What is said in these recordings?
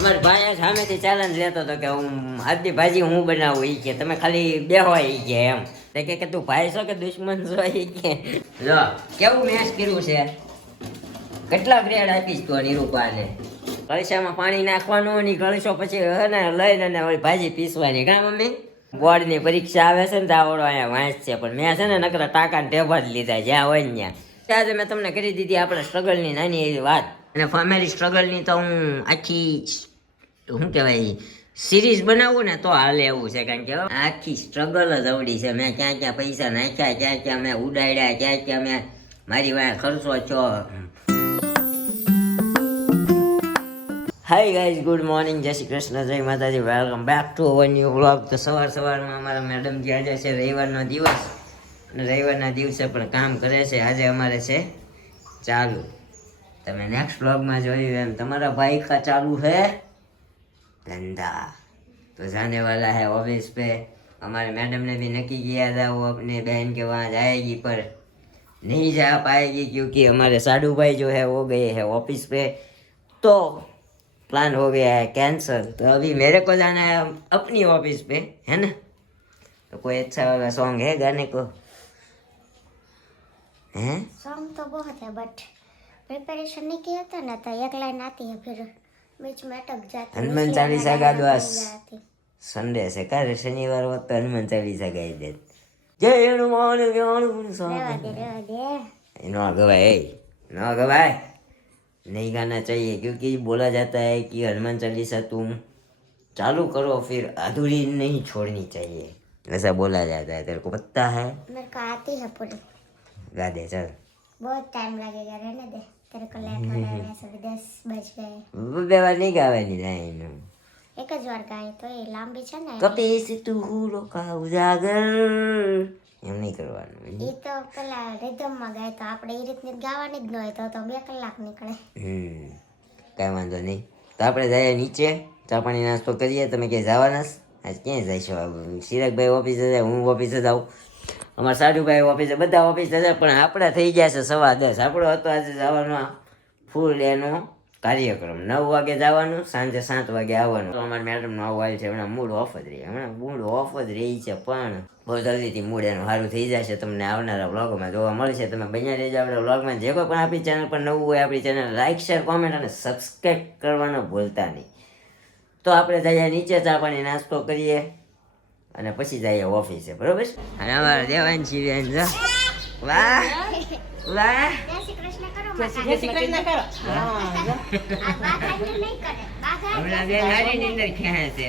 અમારા ભાઈ સામેથી ચેલેન્જ લેતો હતો કે હું આજની ભાજી હું બનાવું ઈ કે તમે ખાલી બેહો ઈ કે એમ કે તું ભાઈ છો કે દુશ્મન છો ઈ કે જો કેવું મેચ કર્યું છે કેટલા ગ્રેડ આપીશ તો નિરૂપાને કળશામાં પાણી નાખવાનું ની કળશો પછી હે ને લઈને ને ઓલી ભાજી પીસવાની કા મમ્મી બોર્ડની પરીક્ષા આવે છે ને તો આવડો અહીંયા વાંચ છે પણ મેં છે ને નકરા ટાકા ટેબા જ લીધા જ્યાં હોય ને ત્યાં આજે મેં તમને કરી દીધી આપણે સ્ટ્રગલની નાની એવી વાત અને ફેમિલી સ્ટ્રગલની તો હું આખી શું કહેવાય સિરીઝ બનાવું ને તો હાલે એવું છે કારણ કે આખી સ્ટ્રગલ જ અવડી છે મેં ક્યાં ક્યાં પૈસા નાખ્યા ક્યાં ક્યાં મેં ઉડાડ્યા ક્યાં ક્યાં મેં મારી વાંહે ખર્ચો છો. હાય ગાઈઝ, ગુડ મોર્નિંગ, જય શ્રી કૃષ્ણ, જય માતાજી, welcome back to our new vlog. તો સવારમાં અમારા મેડમ જે આજે છે રવિવારનો દિવસ અને રવિવારના દિવસે પણ કામ કરે છે. આજે અમારે છે ચાલુ, તમે નેક્સ્ટ વ્લોગમાં જોયું એમ તમારા ભાઈ કા ચાલુ है धंधा, तो जाने वाला है ऑफिस पे. हमारे मैडम ने भी नक्की किया था वो अपने बहन के वहाँ जाएगी पर नहीं जा पाएगी क्योंकि हमारे साडू भाई जो है वो गए हैं ऑफिस पे, तो प्लान हो गया है कैंसिल. तो अभी मेरे को जाना है अपनी ऑफिस पे, है ना. तो कोई अच्छा वाला सॉन्ग है गाने को? हैं सॉन्ग तो बहुत है बट प्रिपरेशन नहीं किया था ना, तो एक लाइन आती है फिर बीच में अटक जाती है. हनुमान चालीसा गा दो आज संडे से, कर शनिवार हो तो हनुमान चालीसा गाई दे. जय हनुमान ज्ञान गुण सागर. नो गवाए नो गवाए नहीं गाना चाहिए क्योंकि बोला जाता है कि हनुमान चालीसा तुम चालू करो फिर अधूरी नहीं छोड़नी चाहिए, ऐसा बोला जाता है. तेरे को पता है? मेरे को आती है पूरी. गा दे चल. बहुत टाइम लगेगा, रहने दे, तेरे को लेट हो रहा है. सब 10 बज गए. બે વાર નહીં ગાવાની લાઈન, એક જ વાર ગાય તો એ લાંબી છે ને. કપી તું લોકા ઉજાગર એમ નહીં કરવાનું. એ તો પેલા રિધમમાં ગાય તો આપણે એ રીતની ગાવાની જ ન હોય તો 2 કલાક નીકળે. કાંઈ વાંધો નહીં. તો આપણે જઈએ નીચે, ચા પાણી નાસ્તો કરીએ. તમે ક્યાંય જવાના? આજ ક્યાંય જઈશો? ચિરાગભાઈ ઓફિસે જાય, હું ઓફિસે જાઉં, અમારા સાડુભાઈ ઓફિસે, બધા ઓફિસે જાય. પણ આપણા થઈ ગયા છે 10:15. આપણો હતો આજે જવાનો ફૂલ ડેનો કાર્યક્રમ. 9 વાગે જવાનું, સાંજે 7 વાગે આવવાનું. તો અમારા મેડમનો આવું આવ્યું છે. હમણાં મૂડ ઓફ જ રહી, હમણાં મૂડ ઓફ જ રહી છે, પણ બહુ જલ્દીથી મૂડ એનું સારું થઈ જશે. તમને આવનારા વ્લોગમાં જોવા મળશે. તમે બન્યા રહેજો આપણા વ્લોગમાં. જે કોઈ પણ આપણી ચેનલ પર નવું હોય, આપણી ચેનલ લાઇક, શેર, કોમેન્ટ અને સબસ્ક્રાઈબ કરવાનું ભૂલતા નહીં. તો આપણે જઈએ નીચે, ચા પાણી નાસ્તો કરીએ અને પછી જઈએ ઓફિસે, બરોબર? અને અમારા દેવાંશી બેન જો, વાહ વાહ, જય શ્રી કૃષ્ણ કરો. જય શ્રી કૃષ્ણ કરો. બાધા નહીં કરે, બાધા હમણાં બે નારી ની અંદર ક્યાં છે?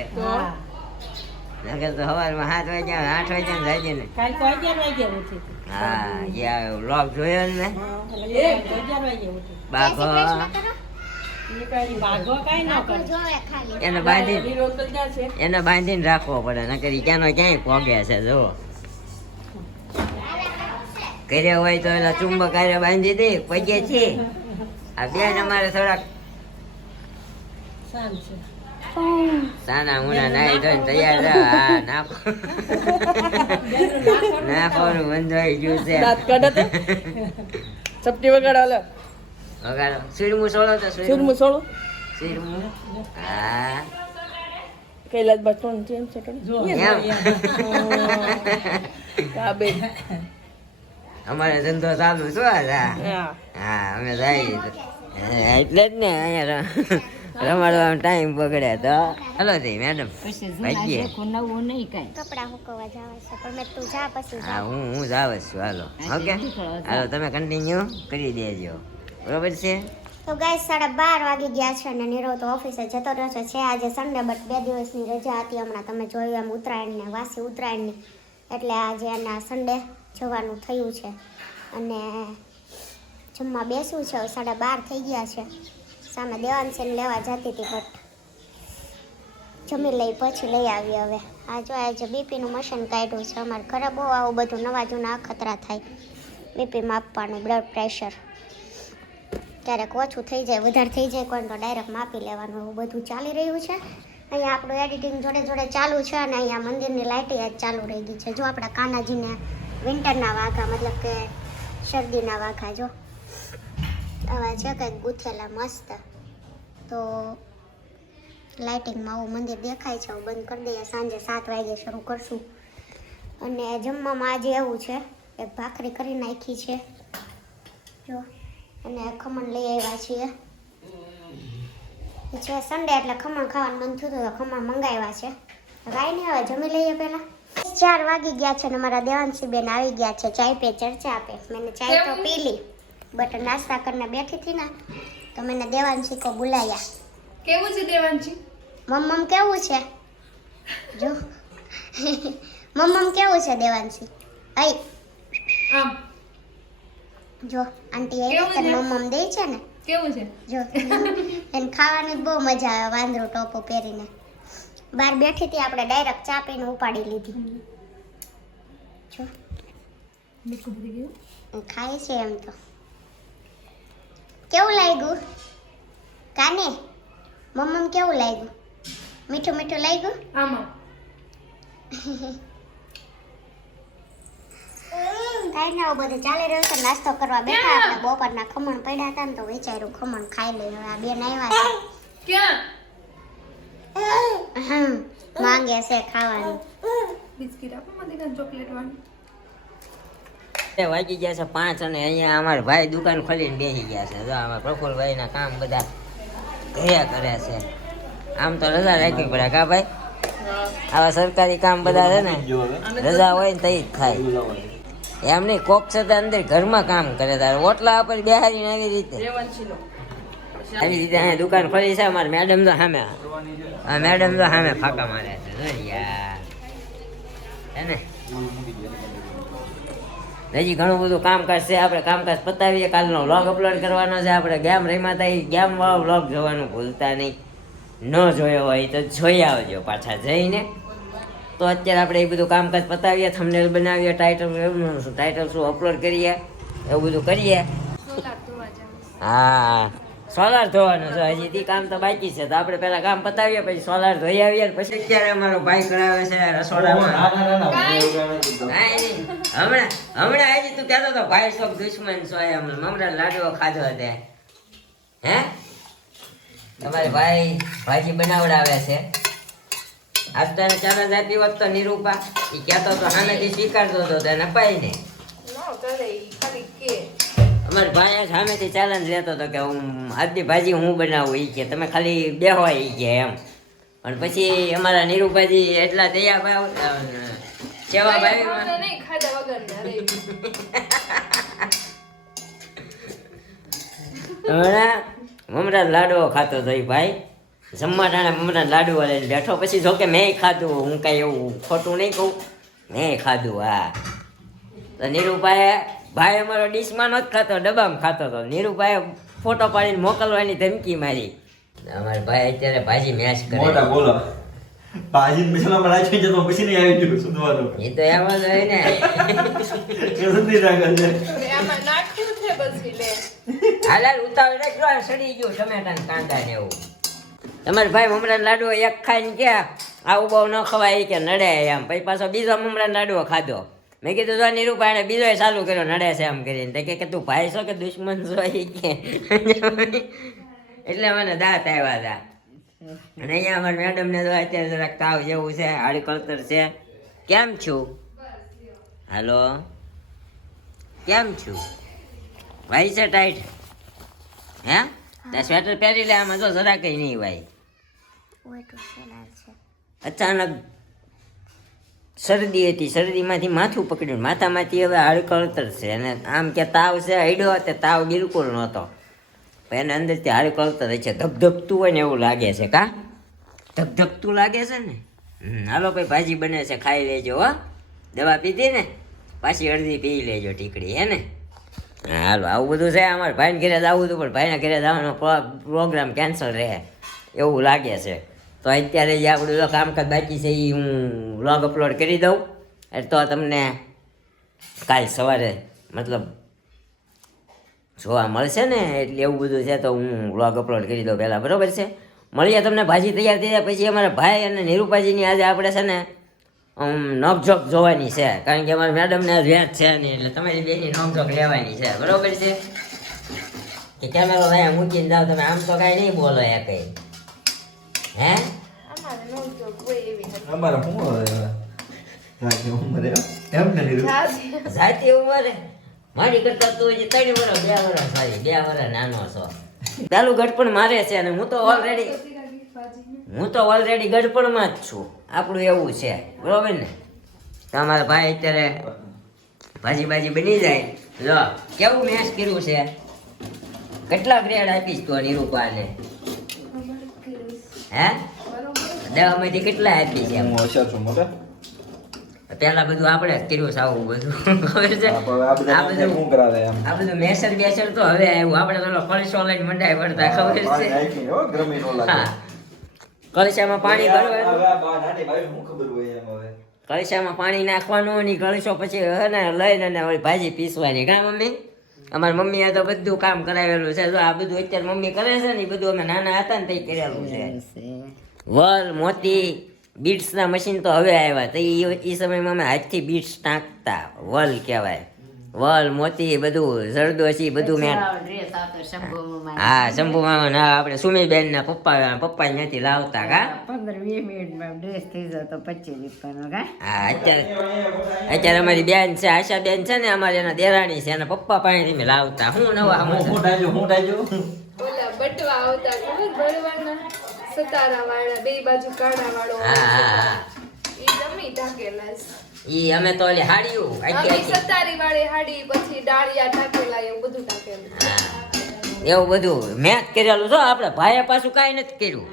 નગર તો સવારમાં 7 વાગ્યા 8 વાગ્યા જાય છે ને. કાલ તો 11 વાગે ઉઠી હતી. હા, યા વ્લોગ જોયો ને મેં. 11 વાગે ઉઠી. બાપો એ કાંઈ ભાગો કાંઈ ન કરે. જોવે ખાલી. એને બાંધી વિરોધ તો જ્યાં છે. એને બાંધીને રાખવો પડે, નકર ઈ ક્યાંનો ક્યાંય પોગે છે. જો કર્યા હોય તો એલા ચુંબક આરે બાંધી દે પગે છે. આ બેન અમારે થોડાક શાંત છે. સાના મુના નાઈ ધોઈને તૈયાર છે. હા, નાખો નાખવાનું બંધાઈ ગયું છે. દાંત કાઢે તો. ચપટી વગાડ હાલે. વગાડો. સુરમું સોળો તો સુરમું સોળો. સુરમું. હા કૈલાસ બાટણ જેમ છે કે એમ. કાબે. અમારે ધંધો ચાલુ શું છે? હા. હા, અમે જઈએ એટલે જ ને અહીંયા રમાડવાનો ટાઈમ બગડે તો હાલો જઈ મેડમ ભાગીએ. કપડા હુકવવા જાવે છે પણ મેં તું જા પછી હા, હું જ આવે છું. હાલો ઓકે, હાલો તમે કન્ટિન્યુ કરી દેજો, બરોબર છે? તો ગાઈસ 12:30 વાગી ગયા છે અને નીરવ તો ઓફિસે જતો રહ્યો છે. આજે સન્ડે બટ 2 દિવસની રજા હતી. હમણાં તમે જોયું એમ ઉત્તરાયણને વાસી ઉત્તરાયણની, એટલે આજે એના સન્ડે જવાનું થયું છે. અને જમવા બેસવું છે. 12:30 થઈ ગયા છે. સામે દેવાંશીને લેવા જતી હતી બટ જમી લઈ પછી લઈ આવી. હવે આ જો આજે બીપીનું મશીન કાઢ્યું છે. અમારે ઘરે બહુ આવું બધું નવા જૂના અખતરા થાય. બીપી માપવાનું, બ્લડ પ્રેશર ક્યારેક ઓછું થઈ જાય, વધારે થઈ જાય કોઈ તો ડાયરેક્ટ માપી લેવાનું, એવું બધું ચાલી રહ્યું છે. અહીંયા આપણું એડિટિંગ જોડે જોડે ચાલુ છે અને અહીંયા મંદિરની લાઇટ જ ચાલુ રહી ગઈ છે. જો આપણા કાનાજીને વિન્ટરના વાઘા, મતલબ કે શરદીના વાઘા જો આવા છે કંઈક ગૂંથેલા મસ્ત. તો લાઇટિંગમાં આવું મંદિર દેખાય છે. હું બંધ કરી દઈએ, સાંજે 7 વાગે શરૂ કરશું. અને જમવામાં આજે એવું છે, એક ભાખરી કરી નાખી છે જો, અને ખમણ લઈ આવ્યા છીએ. છે સન્ડે એટલે ખમણ ખાવાનું મન થયું તો ખમણ મંગાવ્યા છે. કાંઈ નહીં, હવે જમી લઈએ પહેલાં. 4 વાગી ગયા છે ને અમારા દેવાંશી બેન આવી ગયા છે. ચાય પે ચર્ચા पे मैंने चाय तो पी ली, बट नाश्ता करने बैठी थी ना तो मैंने देवांशी को बुलाया. કેવું છે દેવાંશી? મમ્મમ કેવું છે જો મમ્મમ કેવું છે દેવાંશી? આઈ આમ જો આંટી આવી કેવું છે? તો મમ્મમ દે છે ને કેવું છે? જો એને ખાવાની બહુ મજા આવે વાંદરો ટોપો પહેરીને. બહાર બેઠી હતી આપણે ડાયરેક્ટ ચા પીને ઉપાડી લીધી. જો મીઠું ભરી ગયું. ખાય છે એમ તો. કેવું લાગ્યું કાને? મમ્મમ કેવું લાગ્યું? મીઠું મીઠું લાગ્યું? આમાં કાંઈ ના, બધું ચાલી રહ્યું છે. નાસ્તો કરવા બેઠા આપણે. બપોરના ખમણ પડ્યા હતા ને તો વિચાર્યું ખમણ ખાઈ લઈએ. હવે આ બેન આવ્યા છે. ક્યાં માંગે છે ખાવાનું. બિસ્કિટ આપો મને, ચોકલેટ વાળી. વાગી ગયા છે 5 અને અહીંયા અમારા ભાઈ દુકાન ખોલીને બેસી ગયા છે. જો અમારા પ્રફુલભાઈના કામ બધા કર્યા કરે છે. આમ તો રજા રાખવી પડે કા ભાઈ? આવા સરકારી કામ બધા છે ને, રજા હોય ને તઈ જ થાય. એમ નહીં, કોક છતાં અંદર ઘરમાં કામ કરે. તારે ઓટલા પર બેહારીને આવી રીતે દેવાંશીનો આવી રીતે અહીંયા દુકાન ખોલી છે. અમારે મેડમ તો સામે, હા મેડમ તો સામે ફાંકા મારે છે. જો યાર હે ને, હજી ઘણું બધું કામકાજ છે. આપણે કામકાજ પતાવીએ. કાલનો વ્લોગ અપલોડ કરવાનો છે. આપણે ગેમ રમ્યા હતા, એ ગેમ વાળો વ્લોગ જોવાનું ભૂલતા નહીં. ન જોયો હોય તો જોઈ આવજો પાછા જઈને. તો અત્યારે આપણે એ બધું કામકાજ પતાવીએ, થંબનેલ બનાવીએ, ટાઇટલ શું અપલોડ કરીએ, એવું બધું કરીએ. હા, સોલાર ધોવાનું છે. હજી તે કામ તો બાકી છે. તો આપણે પહેલા કામ પતાવીએ, પછી સોલાર ધોઈ આવીએ. પછી અત્યારે અમારો ભાઈ કરાવે છે રસોડામાં. હમણાં હજી તું કહેતો હતો ભાઈ શોખ દુશ્મન છો એમ. મમરા લાડવો ખાધો તે હે? તમારે ભાઈ ભાજી બનાવડાવે છે. આજ તો એને ચાલજ આપી હોત તો નિરૂપા એ કહેતો તો સામેથી સ્વીકારતો હતો તેને અપાઈને. અમારા ભાઈ સામેથી ચેલેન્જ લેતો હતો કે હું આજની ભાજી હું બનાવું. એ કે તમે ખાલી બેહો એ કે એમ. પણ પછી અમારા નિરૂપાજી એટલા દયા ભાવ સેવા ભાઈ મમરા લાડવો ખાતો હતો એ ભાઈ. જમવા ટાણે મમરા લાડવો લઈને બેઠો. પછી જોકે મેં ખાધું, હું કાંઈ એવું ખોટું નહીં કહું, મેં ખાધું. હા, તો નીરુભાઈ ભાઈ અમારો ડીશમાં નહોતો ખાતો, ડબ્બામાં ખાતો હતો. નીરુભાઈએ ફોટો પાડીને મોકલવાની ધમકી મારી. અમારા ભાઈ અત્યારે ભાજી મેચ કરે. મોટા બોલો ભાજી મસાલામાં રાખી જતો પછી નહીં આવી ગયું સુધવાનું. એ તો એમ જ હોય ને. સુધી રાખે છે. આમાં નાખ્યું છે પછી લે. હાલ ઉતાવળ રાખ્યો, સડી ગયું ટમેટા ને કાંદા ને એવું. તમારા ભાઈ મમરા લાડવો એક ખાઈને કે આવું બહુ ન ખવાય કે નડે એમ. પછી પાછો બીજો મમરા લાડવો ખાધો. મેં કીધું તો નિરૂપાણે બીજો ચાલુ કર્યો નડે છે એમ કરીને. કે તું ભાઈ છો કે દુશ્મન છો એ કે. એટલે મને દાંત આવ્યા હતા. અને અહીંયા અમારા મેડમને તો અત્યારે જરાક તાવ જેવું છે, હાડી કળતર છે. કેમ છું? હાલો, કેમ છું? ભાઈ છે ટાઈટ હે? સ્વેટર પહેરી લે. આમાં જો જરા કઈ નહીં ભાઈ. અચાનક શરદી હતી, શરદીમાંથી માથું પકડ્યું, માથામાંથી હવે હાડકળતર છે. અને આમ કે તાવ છે, હડ્યો તે તાવ બિલકુલ નહોતો. એને અંદરથી હાડકળતર છે, ધબધબતું હોય ને એવું લાગે છે. કા ધબધબતું લાગે છે ને? હાલો ભાઈ ભાજી બને છે, ખાઈ લેજો. હો, દવા પીધી ને પાછી અડધી પી લેજો ટીકડી, હે ને? હાલો, આવું બધું છે. અમારે ભાઈને ઘરે જવું હતું પણ ભાઈના ઘરે જવાનો પ્રોગ્રામ કેન્સલ રહે એવું લાગે છે. તો અત્યારે જે આપણું જો કામકાજ બાકી છે એ હું વ્લોગ અપલોડ કરી દઉં. તો તમને કાલ સવારે મતલબ જોવા મળશે ને. એટલે એવું બધું છે તો હું વ્લોગ અપલોડ કરી દઉં પહેલાં, બરાબર છે? મળીએ તમને ભાજી તૈયાર થઈ જાય પછી. અમારા ભાઈ અને નિરૂપાજીની આજે આપણે છે ને નોકઝોક જોવાની છે. કારણ કે અમારા મેડમને વ્યાજ છે નહીં, એટલે તમારી બેની નોકઝોક લેવાની છે, બરાબર છે? કે કેમેરો અહીંયા મૂકીને જાઓ તમે. આમ તો કાંઈ નહીં બોલો એ કંઈ. હે અમારે નહોતો કોઈ એવી હતી. અમારે શું હવે રાજી ઉંમરે એમ ને લીધું જાજી. જાતી ઉંમરે મારી કરતા તું હજી 3 વર્ષ 2 વર્ષ સારી 2 વર્ષ નાનો છો પેલું ગડપણ મારે છે અને હું તો ઓલરેડી ગડપણમાં જ છું આપણું એવું છે બરોબર ને તમારા ભાઈ અત્યારે ભાજી બની જાય લો કેવું મેચ કર્યું છે કેટલા ગ્રેડ આપીશ તું નિરૂપાને હે 10 માંથી કેટલા આપી છે હું હોશિયાર છું મોટા પેલા બધું આપણે જ કર્યું સાવું બધું ખબર છે આ બધા શું કરાવે એમ આ બધું મેસર બેસર તો હવે આવ્યું આપણે તો કળશો લઈને મંડાય પડતા ખબર છે પાણી નાખી હો ગરમી નો લાગે હા કળશામાં પાણી ભરવાનું હવે આ બા નાની ભાઈ શું ખબર હોય એમ હવે કળશામાં પાણી નાખવાનું અને કળશો પછી હે ને લઈને અને વળી ભાજી પીસવાની કા મમ્મી અમારી મમ્મીએ તો બધું કામ કરાવેલું છે જો આ બધું અત્યારે મમ્મી કરે છે ને એ બધું અમે નાના હતા ને તે કરેલું છે વલ મોતી બીટ્સના મશીન તો હવે આવ્યા તો એ સમયમાં અમે હાથથી બીટ્સ નાખતા વલ કહેવાય વલ મોતી બધું જરદોશી બધું મેં હા શંભુ મામા ના આપણે સુમીબેન ના પપ્પા ત્યાંથી લાવતા કા 15-20 મિનિટમાં ડ્રેસ થઈ જતો 25 રૂપિયાનો કા હા અત્યારે અમારી બેન છે આશા બેન છે ને અમારે એના દેરાણી છે એના પપ્પા પાસેથી મેં લાવતા હું નવા હું ટાઈજો ઓલા બટવા આવતા ખબર બળવાના સતારા વાળા બે બાજુ કાળા વાળો હા ઈ જમી ઢાકેલા છે. ઈ અમે તો ઓલી હાડિયું અમે સતારી વાળી હાડી પછી ડાળિયા ઢાકેલા એવું બધું ઢાકેલું. એવું બધું મેં જ કરેલું છો આપણે ભાઈએ પાછું કાંઈ નથી કર્યું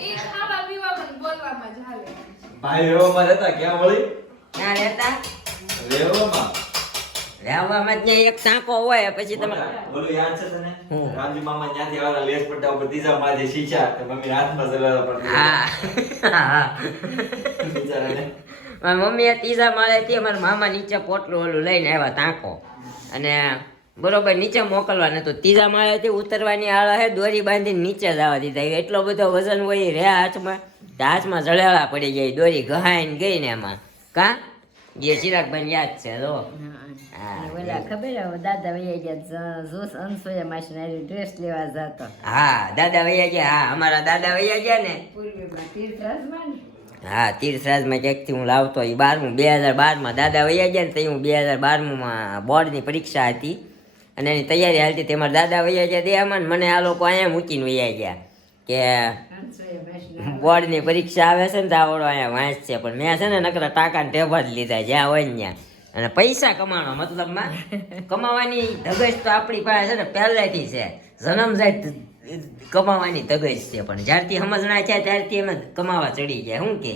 ઈ ખાવા પીવામાં ને બોલવામાં જ હાલે. ભાઈ રેવામાં રહેતા ક્યાં વળી ક્યાં રહેતા રેવામાં રહેવામાં જ ત્યાં એક ટાંકો હોય પછી તમે બોલું યાદ છે તને હું? રામજી મામા ત્યાંથી આવેલા લેસ પટ્ટા ઉપર ત્રીજા માથે શીશા તો મમ્મી હાથમાં ચલાવવા પડતી હા બિચારાને મારી મમ્મીએ ત્રીજા માળેથી અમારા મામા નીચે પોટલું ઓલું લઈને આવ્યા ટાંકો અને બરોબર નીચે મોકલવા નતું ત્રીજા માળેથી ઉતરવાની આળા હે દોરી બાંધીને નીચે જવા દીધા એટલો બધો વજન હોય રે હાથમાં તે હાથમાં જળેલા પડી જાય દોરી ઘહાઈને ગઈ ને એમાં કા એ ચિરાગભાઈ યાદ છે જો ઓલા ખબર હે, દાદા વૈયા ગયા જોશ અનસોયા માસી ડ્રેસ લેવા જતો હા દાદા વૈયા ગયા હા અમારા દાદા વૈયા ગયા ને પૂર્વીમાં તીર્થરાજમાં ને હા તીર્થરાજમાં ક્યાંકથી હું લાવતો એ 2012માં દાદા વૈયા ગયા ને તો હું 2012માં બોર્ડની પરીક્ષા હતી અને એની તૈયારી હાલતી હતી અમારા દાદા વૈયા ગયા દેવામાં મને આ લોકો અહીંયા મૂકીને વૈયા ગયા કે અનસોયા માસી બોર્ડની પરીક્ષા આવે છે ને તો આવડો અહીંયા વાંચશે પણ મેં છે ને નકરા ટાંકા ટેબા જ લીધા જ્યાં હોય ને ત્યાં અને પૈસા કમાવાનો મતલબમાં કમાવાની ધગજ તો આપણી પાસે છે ને પહેલેથી છે જન્મ જાય કમાવાની ધગજ છે પણ જ્યારથી સમજણા છે ત્યારથી એમ કમાવા ચડી ગયા શું કે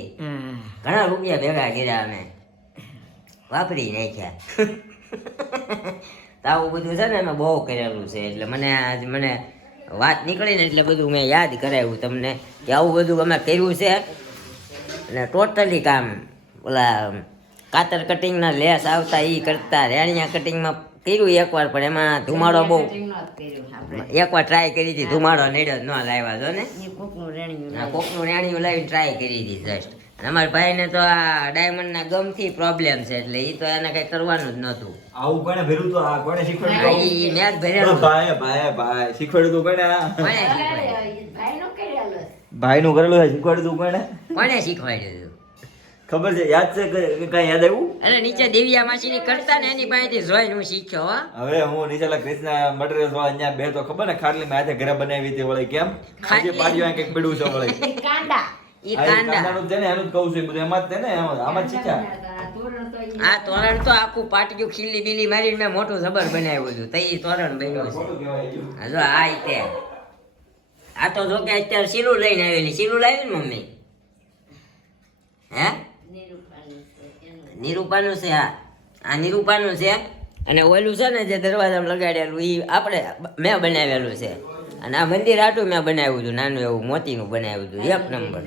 ઘણા રૂપિયા ભેગા કર્યા અમે વાપરી નાખ્યા તો આવું બધું છે ને અમે બહુ કરેલું છે એટલે મને વાત નીકળી ને એટલે બધું મેં યાદ કરાવ્યું તમને કે આવું બધું અમે કર્યું છે અને ટોટલી કામ ઓલા કાતર કટિંગના લેસ આવતા એ કરતા રેણિયા કટિંગમાં કર્યું એકવાર પણ એમાં ધુમાડો બહુ એકવાર ટ્રાય કરી હતી ધુમાડો નડ્યો ન લાવ્યા છો ને કોકનું રેણિયું આ કોકનું રેણિયું લાવીને ટ્રાય કરી હતી જસ્ટ અને અમારા ભાઈને તો આ ડાયમંડના ગમથી પ્રોબ્લેમ છે એટલે એ તો એને કઈ કરવાનું જ નહોતું આવું કોણે ભર્યું તો આ કોણે હા, શીખવાડ્યું ઈ મેં જ ભરેલું ભાઈ શીખવાડ્યું તું કોણે આ? કોણે શીખવાડ્યું ભાઈનો કરેલો ભાઈનું કરેલું છે શીખવાડ્યું તું કોણે કોણે શીખવાડ્યું હતું ખબર છે યાદ છે કે કઈ યાદ આવ્યું અરે નીચે દેવિયા માસીની કરતા ને એની પાસેથી જોઈને હું શીખ્યો હો હવે હું નીચેલા કૃષ્ણ મટીરિયલ વાળા અહીંયા બે તો ખબર ને ખાટલી મેં હાથે ઘરે બનાવી હતી વળી કેમ ખાટલી? આજે પાડ્યું કંઈક પડ્યું છે વળી કાંડા ઈ આ ઈ કાંદા કાંદાનું જ છે ને એનું જ કહું છું એ બધું એમાં જ છે ને આમાં જ શીખ્યા તોરણ તો આ તોરણ તો આખું પાટિયું ખીલી બીલી મારીને મેં મોટું જબર બનાવ્યું હતું તો ઈ તોરણ બન્યું છે ખોટું કહેવાય ગયું. હા જો આ રીતે આ તો જો કે અત્યારે સીલું લઈને આવેલી સીલું લાવી ને મમ્મી હે નિરૂપાનું છે આ નિરૂપાનું છે અને ઓલું છે ને જે દરવાજામાં લગાડેલું એ આપણે મેં બનાવેલું છે અને આ મંદિર આટું મેં બનાવ્યું હતું નાનું એવું મોતીનું બનાવ્યું હતું એક નંબર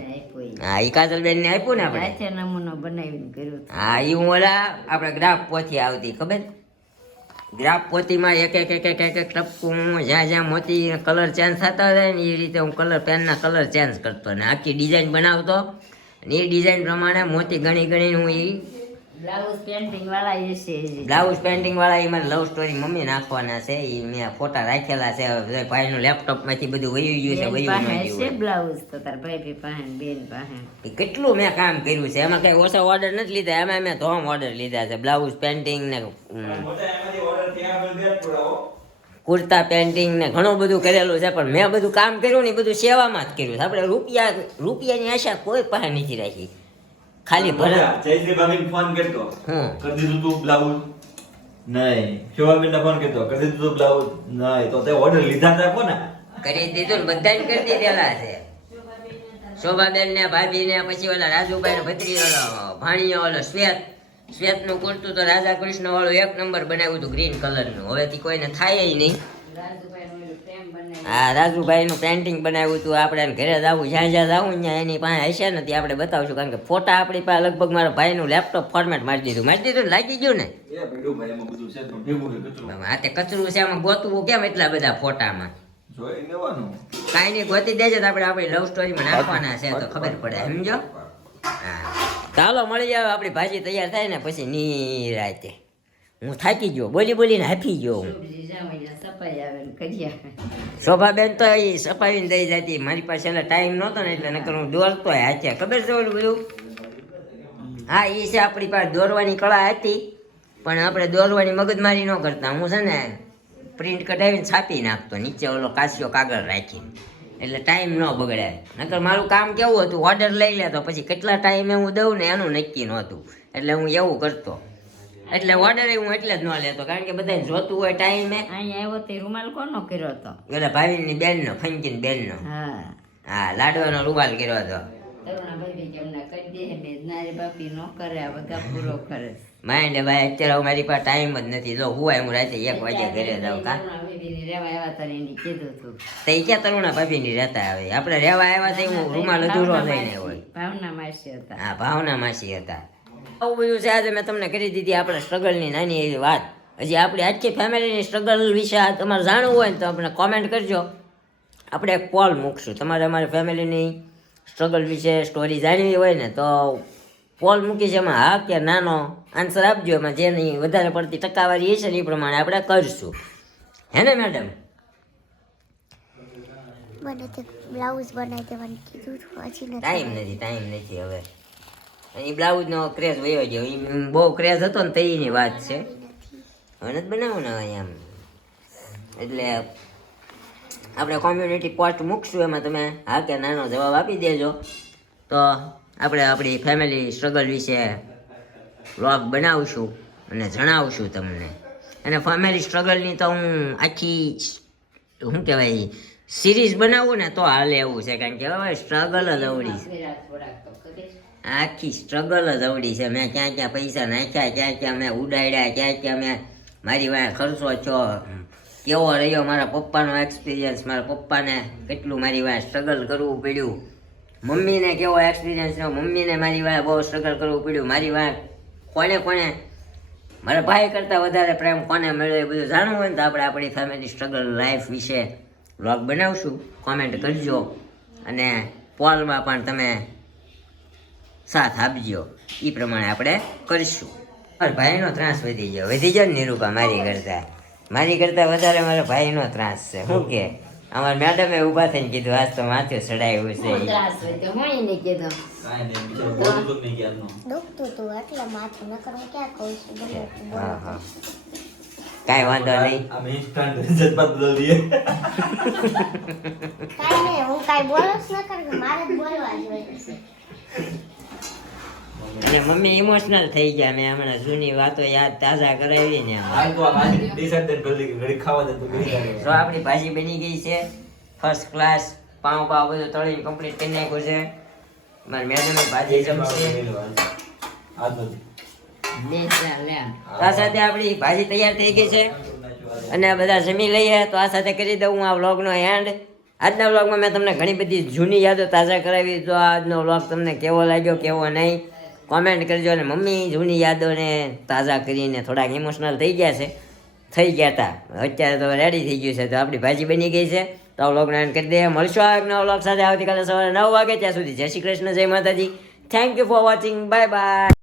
હા એ કાજલબેન ને આપ્યું ને આપણે હાથે નમૂનો બનાવીને કર્યું હા એ હું ઓલા આપણે ગ્રાફ પોથી આવતી ખબર ગ્રાફ પોતીમાં એક ટપકું હું જ્યાં મોતી કલર ચેન્જ થતા હોય ને એ રીતે હું પેનના કલર ચેન્જ કરતો અને આખી ડિઝાઇન બનાવતો અને એ ડિઝાઇન પ્રમાણે મોતી ગણીને હું એ બ્લાઉઝ પેન્ટિંગ વાળા એ છે હજી. બ્લાઉઝ પેન્ટિંગ વાળા એ મને લવ સ્ટોરી મમ્મી નાખવાના છે એ મેં ફોટા રાખેલા છે હવે ભાઈનું લેપટોપ માંથી બધું વયું ગયું છે બેન વયું પાસે ન છે ગયું બ્લાઉઝ તો તાર ભાઈ પાસે ને બેન પાસે. એ કેટલું મેં કામ કર્યું છે એમાં કઈ ઓછા ઓર્ડર નથી લીધા એમાં મેં ધોમ ઓર્ડર લીધા છે બ્લાઉઝ પેન્ટિંગ ને કુર્તા પેન્ટિંગ ને ઘણું બધું કરેલું છે પણ મેં બધું કામ કર્યું ને એ બધું સેવામાં જ કર્યું છે આપણે રૂપિયાની આશા કોઈ પાસે નથી રાખી ખાલી ભરત જયશ્રી ભાભીને ફોન કરતો કરી દીધું તું બ્લાઉઝ નહીં શોભાબેન ને ફોન કરતો કરી દીધું તું બ્લાઉઝ નહીં તો તે ઓર્ડર લીધા હતા કોને કરી દીધું ને બધાને કરી દીધેલા છે શોભાબેન ને ભાભી ને પછી ઓલા રાજુભાઈ ને ભત્રી ઓલો ભાણિયો ઓલો શ્વેત નું કુર્તું તો રાધા કૃષ્ણ વાળું એક નંબર બનાવ્યું હતું ગ્રીન કલર નું હવેથી કોઈને થાય નહીં હા રાજુભાઈ નું પેન્ટિંગ બનાવ્યું હતું આપણે ઘરે જવું જ્યાં જ્યાં જવું ત્યાં એની પાસે હશે નથી આપણે બતાવશું કારણ કે ફોટા આપણી પાસે લગભગ મારા ભાઈનું લેપટોપ ફોર્મેટ મારી દીધું ને લાગી ગયું ને એ ભીડું ભાઈ એમાં બધું છે પણ ભેગું છે કચરું હા તે કચરું છે આમાં ગોતવું કેમ એટલા બધા ફોટામાં જોઈ લેવાનું કાંઈ નહીં ગોતી દેજે તો આપણે આપણી લવ સ્ટોરીમાં નાખવાના છે તો ખબર પડે સમજો હા ચાલો મળી જાવ આપણી ભાજી તૈયાર થાય ને પછી નિરાતે હું થાકી ગયો બોલીને હાફી ગયો હું સફાઈ આવે ને કરિયા. શોભાબેન તો એ સફાવીને દઈ જતી મારી પાસે એટલે ટાઈમ નહોતો ને એટલે નકર હું દોરતો હાથે ખબર છે ઓલું બધું હા એ છે આપણી પાસે દોરવાની કળા હતી પણ આપણે દોરવાની મગજમારી ન કરતા હું છે ને પ્રિન્ટ કઢાવીને છાપી નાખતો નીચે ઓલો કાસ્યો કાગળ રાખીને એટલે ટાઈમ ન બગડે નકર મારું કામ કેવું હતું ઓર્ડર લઈ લેતો પછી કેટલા ટાઈમે હું દઉં ને એનું નક્કી નહોતું એટલે હું એવું કરતો એટલે ઓર્ડર હું એટલે જ ન લેતો કારણ કે બધાને જોતું હોય ટાઈમે અહીંયા આવ્યો તે રૂમાલ કોનો કર્યો હતો? એટલે ભાભીની બેનનો ફંકીની બેનનો હા હા લાડવાનો રૂમાલ કર્યો હતો તરુણાભાઈ કે એમના કરી દે મેદનારી બાપી નો કરે આ બધા પૂરો કરે. માઇન્ડ ભાઈ અત્યારે મારી પાસે ટાઈમ જ નથી જો હું હું રાતે 1 વાગે ઘરે જાઉં કા તરુણાભાઈ રેવા આવ્યા હતા એને કીધું હતું તો એ ક્યાં તરુણા ભાભીની રહેતા આવે આપણે રહેવા આવ્યા તો હું રૂમાલ અધૂરો લઈને હોય ભાવના માસી હતા. હા ભાવના માસી હતા આવું બધું છે આજે મેં તમને કરી દીધી આપણે સ્ટ્રગલની નાની એવી વાત હજી આપણી આખી ફેમિલીની સ્ટ્રગલ વિશે આ તમારે જાણવું હોય ને તો આપણે કોમેન્ટ કરજો આપણે એક પોલ મૂકશું તમારે અમારી ફેમિલીની સ્ટ્રગલ વિશે સ્ટોરી જાણવી હોય ને તો પોલ મૂકી છે એમાં હા કે નાનો આન્સર આપજો એમાં જેની વધારે પડતી ટકાવારી હશે ને એ પ્રમાણે આપણે કરશું હે ને મેડમ મને તે બ્લાઉઝ બનાવી દેવાનું કીધું હતું હજી ટાઈમ નથી હવે એ બ્લાઉઝનો ક્રેઝ વયો ગયો એ બહુ ક્રેઝ હતો ને તેની વાત છે હવે નથી બનાવું ને હવે એમ એટલે આપણે કોમ્યુનિટી પોસ્ટ મૂકશું એમાં તમે હા કે નાનો જવાબ આપી દેજો તો આપણે આપણી ફેમિલી સ્ટ્રગલ વિશે વ્લોગ બનાવશું અને જણાવશું તમને અને ફેમિલી સ્ટ્રગલની તો હું આખી શું કહેવાય સિરીઝ બનાવું ને તો હાલે એવું છે કારણ કે હવે સ્ટ્રગલ જ અવડી છે આખી સ્ટ્રગલ જ અવડી છે મેં ક્યાં ક્યાં પૈસા નાખ્યા ક્યાં ક્યાં મેં ઉડાડ્યા ક્યાં ક્યાં મેં મારી વાંહે ખર્ચો છો કેવો રહ્યો મારા પપ્પાનો એક્સપિરિયન્સ મારા પપ્પાને કેટલું મારી વાંહે સ્ટ્રગલ કરવું પડ્યું મમ્મીને કેવો એક્સપિરિયન્સ રહ્યો મમ્મીને મારી વાંહે બહુ સ્ટ્રગલ કરવું પડ્યું મારી વાંહે કોને મારા ભાઈ કરતાં વધારે પ્રેમ કોને મળ્યો એ બધું જાણવું હોય ને તો આપણે આપણી ફેમિલી સ્ટ્રગલ લાઈફ વિશે વ્લોગ બનાવશું કોમેન્ટ કરજો અને પોલમાં પણ તમે સાથ આપજો એ પ્રમાણે આપણે કરીશું મારા ભાઈનો ત્રાસ વધી ગયો ને નિરૂપા મારી કરતાં વધારે મારા ભાઈનો ત્રાસ છે શું કે અમારા મેડમે ઊભા થઈને કીધું આજ તો માથું ચડાવ્યું છે ત્રાસ હોય તો હું એને કીધું કાંઈ નહીં બીજું બોલું તો નહીં ક્યારનો દુખતું હતું એટલે માથું ન કરવા ક્યાં કહું છું બોલો હા હા કાંઈ વાંધો નહીં આમ ઇન્સ્ટન્ટ રિઝલ્ટ બદલ દઈએ કાંઈ નહીં હું કાંઈ બોલો જ ન કરું મારે જ બોલવા જોઈએ છે અને મમ્મી ઇમોશનલ થઈ ગયા મેં હમણાં જૂની વાતો યાદ તાજા કરાવી ને હાલ તો આ ભાજી ડિસાઈડ કરી કે ઘડી ખાવા દે તો ઘડી ખાવા તો આપણી ભાજી બની ગઈ છે ફર્સ્ટ ક્લાસ પાઉં બધું તળીને કમ્પ્લીટ કરી નાખ્યું છે મારી મેડમે ભાજી જમશે આ તો આ સાથે આપણી ભાજી તૈયાર થઈ ગઈ છે અને બધા જમી લઈએ તો આ સાથે કરી દઉં આ વ્લોગનો એન્ડ આજના વ્લોગમાં મેં તમને ઘણી બધી જૂની યાદો તાજા કરાવી તો આજનો વ્લોગ તમને કેવો લાગ્યો કેવો નહીં કોમેન્ટ કરજો અને મમ્મી જૂની યાદોને તાજા કરીને થોડાક ઇમોશનલ થઈ ગયા હતા અત્યારે તો રેડી થઈ ગયું છે તો આપણી ભાજી બની ગઈ છે તો આ વ્લોગનો એન્ડ કરી દઈએ મળશું આ એક નવા વ્લોગ સાથે આવતીકાલે સવારે 9 વાગે ત્યાં સુધી જય શ્રી કૃષ્ણ જય માતાજી thank you for watching bye bye